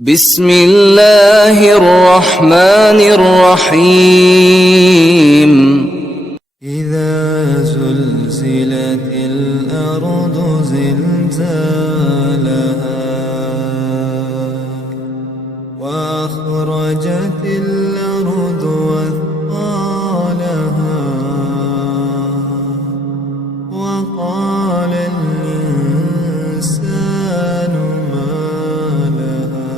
بسم الله الرحمن الرحيم. إذا زلزلت الأرض زلزالها وأخرجت الأرض أثقالها وقال الإنسان ما لها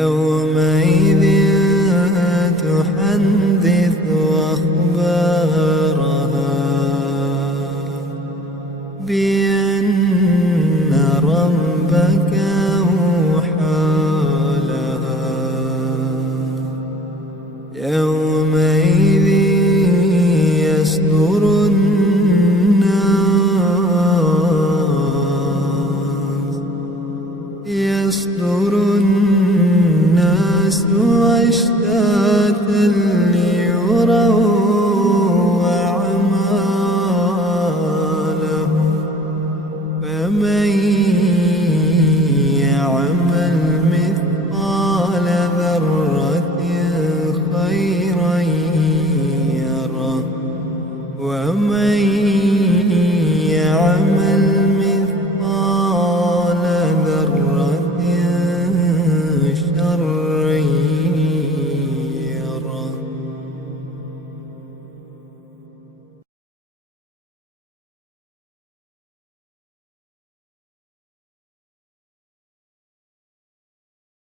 يومئذ تحدث أخبارها بأن ربك أوحى لها يومئذ يصدر الناس أشتاتا ليروا أعمالهم فمن يعمل مثقال ذرة خيرا يره ومن